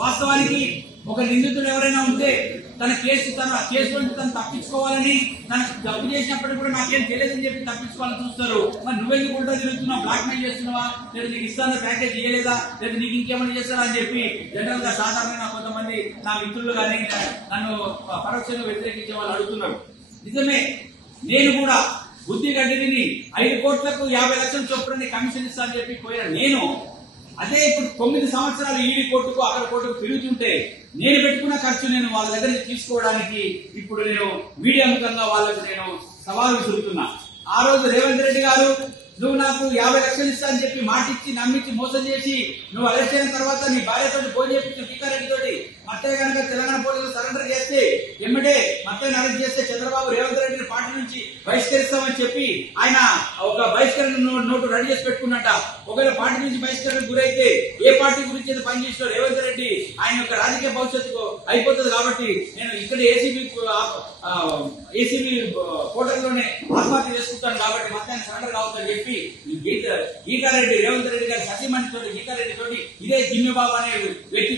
వాస్తవానికి ఒక నిందితుడు ఎవరైనా ఉంటే తన కేసు నుంచి తను తప్పించుకోవాలని తనకు జబ్బు చేసినప్పటికీ కూడా నాకేం తెలియదని చెప్పి తప్పించుకోవాలని చూస్తారు. మరి నువ్వెందుకు ఉల్టా తిరుగుతున్నావు, బ్లాక్ మెయిల్ చేస్తున్నావా, లేదా నీకు ఇస్తాన ప్యాకేజ్ చేయలేదా, లేదా నీకు ఇంకేమైనా చేస్తారా అని చెప్పి జనరల్ గా సాధారణంగా కొంతమంది నా మిత్రులు కానీ నన్ను పరోక్షంగా వ్యతిరేకించే వాళ్ళు అడుగుతున్నారు. నిజమే, నేను కూడా బుద్ధి గడ్డిని 5 కోట్లకు 50 లక్షల చొప్పున కమిషన్ ఇస్తా అని చెప్పి పోయిన నేను అదే ఇప్పుడు 9 సంవత్సరాలు ఈడి కోర్టుకు అక్కడ కోర్టుకు తిరుగుతుంటే నేను పెట్టుకున్న ఖర్చు నేను వాళ్ళ దగ్గర నుంచి తీసుకోవడానికి ఇప్పుడు నేను మీడియా ముఖంగా వాళ్ళకు నేను సవాలు విసురుతున్నా. ఆ రోజు రేవంత్ రెడ్డి గారు నువ్వు నాకు 50 లక్షలు ఇస్తా అని చెప్పి మాటిచ్చి నమ్మించి మోసం చేసి నువ్వు అరెస్ట్ అయిన తర్వాత నీ భార్యతో ఫోన్ చేపించి టీకారెడ్డి తోటి మత్తయ్య కనుక తెలంగాణ పోలీసులు సరెండర్ చేస్తే ఎమ్మడే మత్తయ్యని అరెస్ట్ చేస్తే చంద్రబాబు రేవంత్ రెడ్డిని పార్టీ నుంచి బహిష్కరిస్తామని చెప్పి ఆయన ఒక బహిష్కరణ నోటు రెడీ చేసి పెట్టుకున్నట్ట. ఒకవేళ పార్టీ నుంచి బహిష్కరణకు గురైతే ఏ పార్టీ గురించి పనిచేసిన రేవంత్ రెడ్డి ఆయన యొక్క రాజకీయ భవిష్యత్తు అయిపోతుంది. కాబట్టి నేను ఇక్కడ ఏసీబీ పోర్టల్లోనే ఆత్మహత్య చేసుకుంటాను కాబట్టి మత్తయ్యని సరెండర్ కావద్దని చెప్పి గీతారెడ్డి రేవంత్ రెడ్డి గారి సతీమణి తోటి గీతారెడ్డి తోటి ఇదే జిమ్మిబాబు అనే వ్యక్తి